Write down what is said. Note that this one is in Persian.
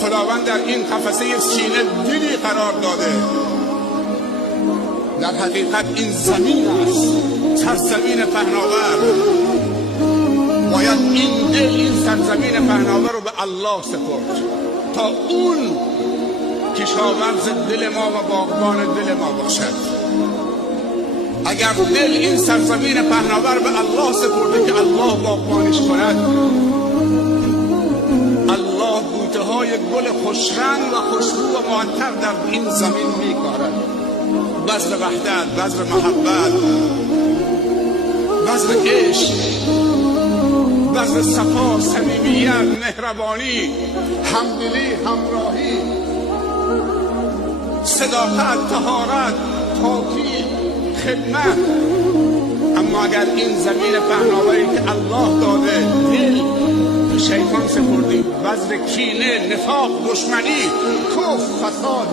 خداوند در این قفسه سینه دلی قرار داده. در حقیقت این زمین است، سرزمین پهناور. باید این دل، این سرزمین پهناور رو به الله سپرد تا اون کشاورز دل ما و باغبان دل ما باشد. اگر دل این سرزمین پهناور به الله سپرده که الله باغبانش کند، الله بوته های گل خوشرنگ و خوشبو و معطر در این زمین میکارد. بذر وحدت، بذر محبت، بذر عشق، بذر صفا، صمیمیت، مهربانی، همدلی، همراهی، صداقت، طهارت، پاکی، خدمت. اما اگر این زمین پهناوری که الله داده دل به شیطان سپردیم، بذر کینه، نفاق، دشمنی، کفر، فساد